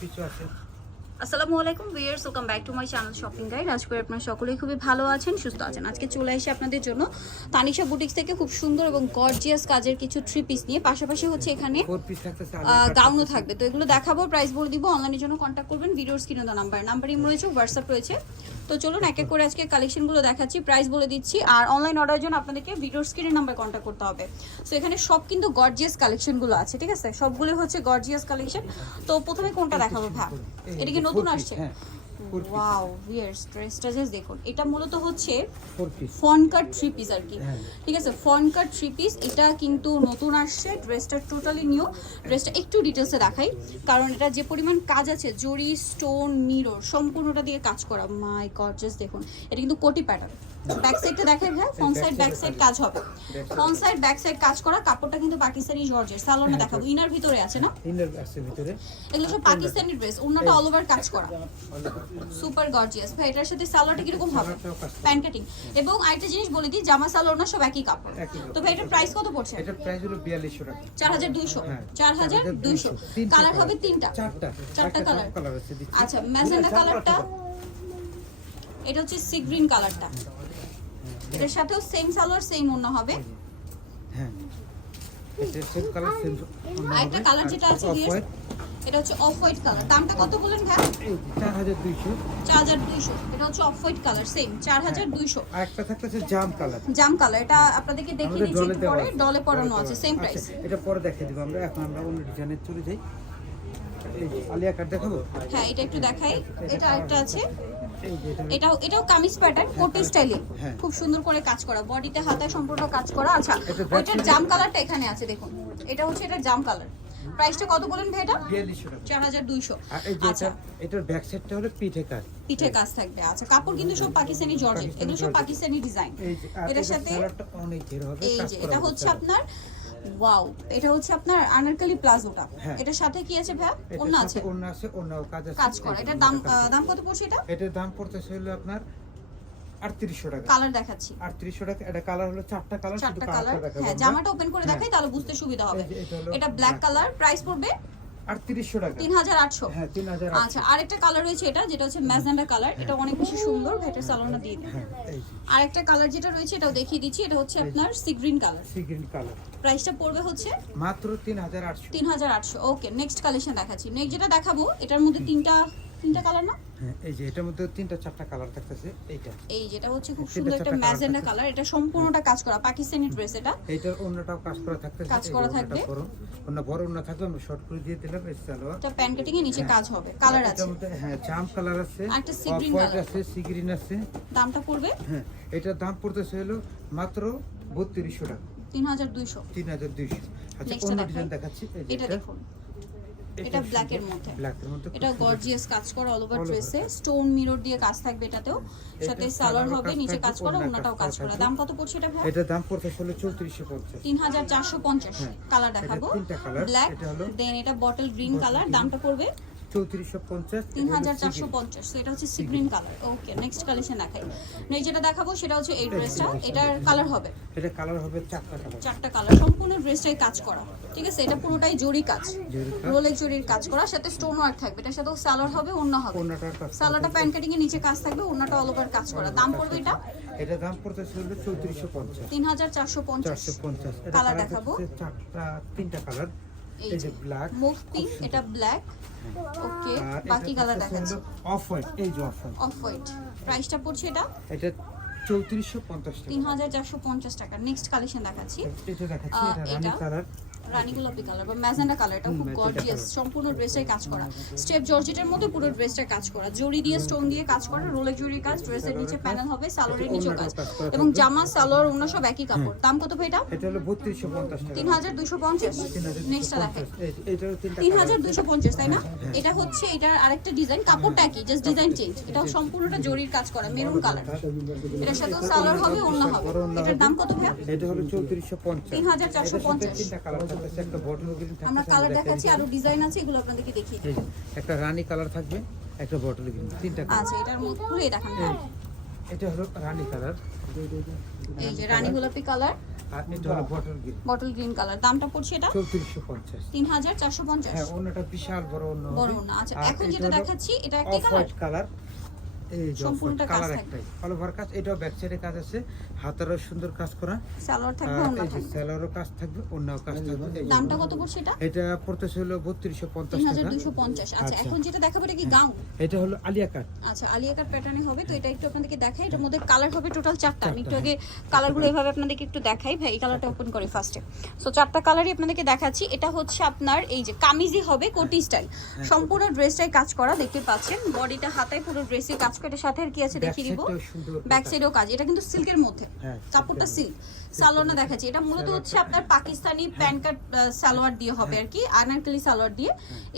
কিছু আছে? আসসালামু আলাইকুম viewers welcome back to my channel shopping guide. আজ করে আপনারা সকলেই খুবই ভালো আছেন সুস্থ আছেন। আজকে চলে এসে আপনাদের জন্য তানিশা বুটিক্স থেকে খুব সুন্দর এবং গর্জিয়াস কাজের কিছু থ্রি পিস নিয়ে। পাশাপাশি হচ্ছে এখানে গাউনও থাকবে। তো এগুলো দেখাবো প্রাইস বলে দিব অনলাইনের জন্য কন্ট্যাক্ট করবেন। ভিডিওর স্ক্রিনে দেওয়া নাম্বার নাম্বার ইম রয়েছে হোয়াটসঅ্যাপ রয়েছে। তো চলুন এক এক করে আজকে কালেকশনগুলো দেখাচ্ছি প্রাইস বলে দিচ্ছি। আর অনলাইন অর্ডারের জন্য আপনাদেরকে ভিডিওর স্ক্রিনের নাম্বার কন্ট্যাক্ট করতে হবে। সো এখানে সব কিন্তু গর্জিয়াস কালেকশনগুলো আছে ঠিক আছে? সবগুলো হচ্ছে গর্জিয়াস কালেকশন তো প্রথমে কোনটা দেখাবো ভ্যা এটা কি নতুন আসছে হ্যাঁ। ওয়াও ভিয়ার্স ড্রেসটা জাস্ট দেখুন। এটা মূলত হচ্ছে ফন কাট থ্রি পিস আর কি। হ্যাঁ। ঠিক আছে? ফন কাট থ্রি পিস এটা কিন্তু নতুন আসছে। ড্রেসটা টোটালি নিউ ড্রেসটা একটু ডিটেলসে দেখাই। কারণ এটা যে পরিমাণ কাজ আছে জরি স্টোন মিরর সম্পূর্ণটা দিয়ে কাজ করা। মাই গড জাস্ট দেখুন। এটা কিন্তু কোটি প্যাটার্ন ব্যাক সাইডটা দেখাই ভাই ফ্রন্ট সাইড ব্যাক সাইড কাজ হবে। ফ্রন্ট সাইড ব্যাক সাইড কাজ করা। কাপড়টা কিন্তু পাকিস্তানি জর্জের সালোনা হ্যাঁ, দেখাবো। ইনার ভিতরে আছে না? ইনার ভিতরে। এগুলো সব পাকিস্তানি ড্রেস অন্যটা অল ওভার কাজ করা। Super gorgeous. ভাই এটার সাথে সালোয়ারটা কীরকম হবে? প্যান্ট কাটিং এবং আরেকটা জিনিস বলে দিই জামা সালোয়ার না সব একই কাপড়। তো ভাই এটার প্রাইস কত পড়ছে? এটার প্রাইস হলো বিয়াল্লিশশো টাকা। চার হাজার দুইশো। হ্যাঁ, চার হাজার দুইশো। তিনটা কালার হবে তিনটা। চারটা। চারটা কালার আচ্ছা ম্যাজেন্ডা কালারটা এটা হচ্ছে সি গ্রিন কালারটা এটার সাথেও সেম সালোয়ার সেম অন্য হবে। হ্যাঁ। এটা সেম কালার সেম আরেকটা কালার যেটা আছে দিয়ে এটা হচ্ছে অফ হোয়াইট কালার দামটা কত বলেন ভাই? এই চার হাজার দুইশো। চার হাজার দুইশো। এটা হচ্ছে অফ হোয়াইট কালার সেম চার হাজার দুইশো। আর একটা থাকতেছে জাম কালার জাম কালার এটা আপনাদেরকে দেখিয়ে দিচ্ছি একটু পরে ডলে পরানো আছে সেম প্রাইস আচ্ছা, এটা পরে দেখিয়ে দিব আমরা। এখন আমরা অন্য ডিজাইনে চলে যাই। আলিয়া কাট দেখাবো? হ্যাঁ এটা একটু দেখাই। এটা আরেকটা আছে। এটাও এটাও কামিজ প্যাটার্ন কোটি স্টাইলে হ্যাঁ। খুব সুন্দর করে কাজ করা বডিতে হাতায় সম্পূর্ণ কাজ করা। আচ্ছা ওইটার জাম কালারটা এখানে আছে দেখুন। এটা হচ্ছে এটা জাম কালার প্রাইসটা কত বলেন ভাই এটা বিয়াল্লিশশো টাকা চার হাজার দুইশো। আর এই যে আচ্ছা। এটার ব্যাক সাইডটা হলো পিঠে কাজ। পিঠে কাজ থাকবে। আচ্ছা কাপড় কিন্তু সব পাকিস্তানি জর্জেট। এগুলো সব পাকিস্তানি ডিজাইন এটার সাথে এই যে এটা হচ্ছে আপনার ওয়াও এটা হচ্ছে আপনার আনারকলি প্লাজোটা। হ্যাঁ। এটার সাথে কি আছে ভাই অন্য আছে। অন্য আছে অন্যও কাজ আছে। কাজ করা। এটার দাম দাম কত পড়ছে এটা। এটার দাম পড়তেছে হলো আপনার আটত্রিশশো টাকা। কালার দেখাচ্ছি। আটত্রিশশো টাকা এটা কালার হলো চারটা কালার চারটা কালার হ্যাঁ জামাটা ওপেন করে হ্যাঁ। দেখাই তাহলে বুঝতে সুবিধা হবে। এটা ব্ল্যাক কালার প্রাইস পড়বে টাকা। হ্যাঁ আচ্ছা আরেকটা কালার রয়েছে এটা যেটা হচ্ছে ম্যাজেন্ডা কালার এটা অনেক বেশি সুন্দর ভেটের সালোনা দিয়ে দিন। এই আরেকটা কালার যেটা রয়েছে এটাও দেখিয়ে দিচ্ছি এটা হচ্ছে আপনার sea green colour sea green colour প্রাইসটা পড়বে হচ্ছে মাত্র ওকে নেক্সট কালেকশন দেখাচ্ছি। নেক্সট যেটা দেখাবো এটার মধ্যে তিনটা তিনটা কালার না? হ্যাঁ এই যে এটার মধ্যে তিনটা চারটা কালার থাকতেছে এইটা। এই যেটা হচ্ছে খুব সুন্দর একটা ম্যাজেন্ডা কালার এটা সম্পূর্ণটা কাজ করা পাকিস্তানি ড্রেস এটা। এইটার অন্যটাও কাজ করা থাকতেছে কাজ করা থাকবে। অন্য বড় অন্য থাকবে আমরা শর্ট করে দিয়ে দিলাম এই সালোয়ার। এটা প্যান কাটিং এর নিচে হ্যাঁ। কাজ হবে কালার এটার আছে। মধ্যে হ্যাঁ জাম কালার আছে অফ green আছে সি গ্রিন আছে। দামটা পড়বে? হ্যাঁ এটার দাম পড়তেছে হলো মাত্র বত্রিশশো টাকা। তিন হাজার দুইশো। তিন হাজার দুইশো। আচ্ছা অন্য ডিজাইন দেখাচ্ছি এটা। দেখুন। এটা ব্ল্যাক এর মধ্যে। এটা গর্জিয়াস কাজ করা অল ওভার ড্রেসে স্টোন মিরর দিয়ে কাজ থাকবে এটাতেও। সাথে সালোয়ার হবে নিচে কাজ করা ওনাটাও কাজ করা। দাম কত পড়ছে এটা ভাই? এটা দাম চারশো পঞ্চাশ। হ্যাঁ। কালার দেখাবো। ব্ল্যাক দেন এটা বটল গ্রিন কালার দামটা পড়বে চৌত্রিশশো পঞ্চাশ তিন হাজার চারশো পঞ্চাশ তো এটা হচ্ছে sea green colour. Okay next collection দেখাই। যেটা দেখাবো সেটা হচ্ছে এই ড্রেসটা এটার কালার হবে? এটা কালার হবে চারটা কালার চারটা কালার সম্পূর্ণ ড্রেসটাই কাজ করা। ঠিক আছে এটা পুরোটাই জরি কাজ। রোলের জরির কাজ করা। সাথে স্টোন ওয়ার্ক থাকবে। এটার সাথেও সালোয়ার হবে অন্য হবে। সালোয়ারটা প্যান কাটিং এর নিচে কাজ থাকবে অন্যটা অল ওভার কাজ করা। দাম পড়বে এটা? এটা দাম চারশো পঞ্চাশ। পঞ্চাশ। কালার কালার দেখাবো। চারটা তিনটা কালার এই এই যে যে ব্ল্যাক মুভ পিঙ্ক এটা ব্ল্যাক ওকে বাকি কালার দেখাচ্ছি। অফ হোয়াইট এই যে অফ হোয়াইট অফ হোয়াইট প্রাইসটা পড়ছে এটা? এটা চৌত্রিশশো পঞ্চাশ টাকা। তিন হাজার চারশো পঞ্চাশ টাকা। নেক্সট কালেকশন দেখাচ্ছি। এটা দেখাচ্ছি এটা রানী কালার রানী গোলাপি কালার বা ম্যাজেন্ডা কালার এটা খুব গর্জিয়াস সম্পূর্ণ ড্রেসটাই কাজ করা। স্টেপ জর্জেটের মধ্যে পুরো ড্রেসটা কাজ করা। জরি দিয়ে স্টোন দিয়ে কাজ করা রোলের জরির কাজ ড্রেসের নিচে প্যানেল হবে সালোয়ারের নিচেও কাজ। এবং জামা সালোয়ার অন্য সব একই কাপড়। দাম কত ভাই এটা? এটা হলো বত্রিশশো পঞ্চাশ টাকা। তিন হাজার দুইশো পঞ্চাশ। তিন হাজার নেক্সটটা হাজার আছে। পঞ্চাশ তাই না? হ্যাঁ। এটা হচ্ছে এটার আরেকটা ডিজাইন কাপড়টা একই জাস্ট ডিজাইন চেঞ্জ এটা সম্পূর্ণটা জরির কাজ করা মেরুন কালার এটার সাথেও সালোয়ার হবে অন্য হবে। এটার দাম কত ভাই এটা হলো চৌত্রিশশো পঞ্চাশ। 3450 তিনটা কালার থাকতেছে একটা বটল গ্রিন আমরা কালার দেখাচ্ছি আরও ডিজাইন আছে এগুলো আপনাদেরকে দেখিয়ে দিই। একটা রানী কালার থাকবে একটা বটল গ্রিন তিনটা আচ্ছা এটার মধ্যে পুরোই দেখান। এটা হলো রানী কালার এই যে রানী গোলাপি কালার আর এটা হলো bottle green bottle green colour দামটা পড়ছে এটা? চৌত্রিশশো পঞ্চাশ। তিন হাজার চারশো পঞ্চাশ। হ্যাঁ অন্যটা বিশাল বড় অন্য বড় না আচ্ছা এখন যেটা দেখাচ্ছি এটা একটাই অফ কালার কালার এই সম্পূর্ণটা কালার একটাই। অল ওভার কাজ এটাও ব্যাক সাইডে কাজ আছে। হাতেরও সুন্দর কাজ করা। সালোয়ার থাকবে থাকবে। কাজ থাকবে কাজ থাকবে। দামটা কত পড়ছে এটা? এটা পড়তেছে হলো বত্রিশশো পঞ্চাশ তিন হাজার টাকা দুইশো পঞ্চাশ। আচ্ছা আচ্ছা। এখন যেটা দেখাবো এটা কি গাউন? এটা হলো আলিয়া কাট আচ্ছা আলিয়া কাট প্যাটার্নে হবে তো এটা একটু আপনাদেরকে দেখাই। এটার মধ্যে কালার হবে টোটাল চারটা। আমি একটু আগে কালারগুলো এভাবে আপনাদেরকে একটু দেখাই। ভাই এই কালারটা ওপেন করি ফার্স্টে সো চারটা কালারই আপনাদেরকে দেখাচ্ছি। এটা হচ্ছে আপনার এই যে কামিজি হবে কোটি স্টাইল সম্পূর্ণ ড্রেসটাই কাজ করা দেখতে পাচ্ছেন। বডিটা হাতায় পুরো ড্রেসে কাজ করে। সাথে আর কি আছে দেখিয়ে দিব। ব্যাক সাইডেও কাজ। এটা কিন্তু সিল্কের মধ্যে। হ্যাঁ, কাপড়টা সিল্ক সালোয়ারটা দেখাচ্ছি। এটা মূলত হচ্ছে আপনার পাকিস্তানি প্যান্ট কাট সালোয়ার দিয়ে হবে আর কি। আনারকলি সালোয়ার দিয়ে।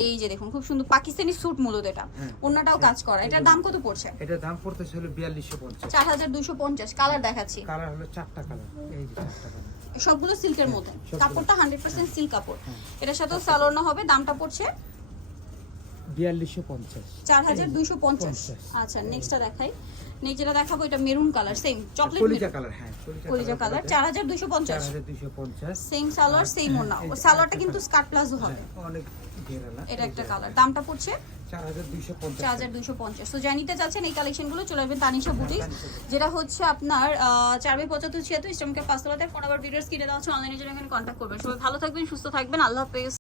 এই যে দেখুন খুব সুন্দর পাকিস্তানি স্যুট মূলত এটা। হ্যাঁ। অন্যটাও কাজ করা। এটার দাম কত পড়ছে? এটা দাম পড়তেছে হলো বিয়াল্লিশশো পঞ্চাশ। চার হাজার দুশো পঞ্চাশ। কালার দেখাচ্ছি। কালার হলো চারটা কালার। এই যে চারটা কালার। সবগুলো সিল্কের মধ্যে। কাপড়টা হান্ড্রেড পার্সেন্ট সিল্ক কাপড়। হ্যাঁ। এটার সাথেও সালোয়ার হবে। দামটা পড়ছে বিয়াল্লিশশো পঞ্চাশ। চার হাজার দুইশো পঞ্চাশ। আচ্ছা নেক্সটটা দেখাই। যেটা দেখাবো এটা মেরুন কালার সেম চকলেট কলিজা কালার হ্যাঁ কলিজা কালার চার হাজার দুইশো চার পঞ্চাশ। হাজার দুইশো পঞ্চাশ। সেম সালোয়ার সেম ওনা এই ও যে সালোয়ারটা কিন্তু স্কার্ট প্লাজো হবে হ্যাঁ, অনেক ঘেরালা এটা একটা কালার দামটা পড়ছে? চার হাজার দুইশো পঞ্চাশ। চার হাজার দুশো পঞ্চাশ। তো জানিতে চাচ্ছেন এই কালেকশনগুলো চলে আসবেন তানিশা বুটিক। যেটা হচ্ছে আপনার আহ, চার বাই পঁচাত্তর ছিয়াত্তর ইস্টামকে পাঁচতলাতে। ফোন আবার ভিডিওস কিনে দেওয়া হচ্ছে এখানে কন্ট্যাক্ট করবেন। সবাই ভালো থাকবেন সুস্থ থাকবেন। আল্লাহ হাফেজ।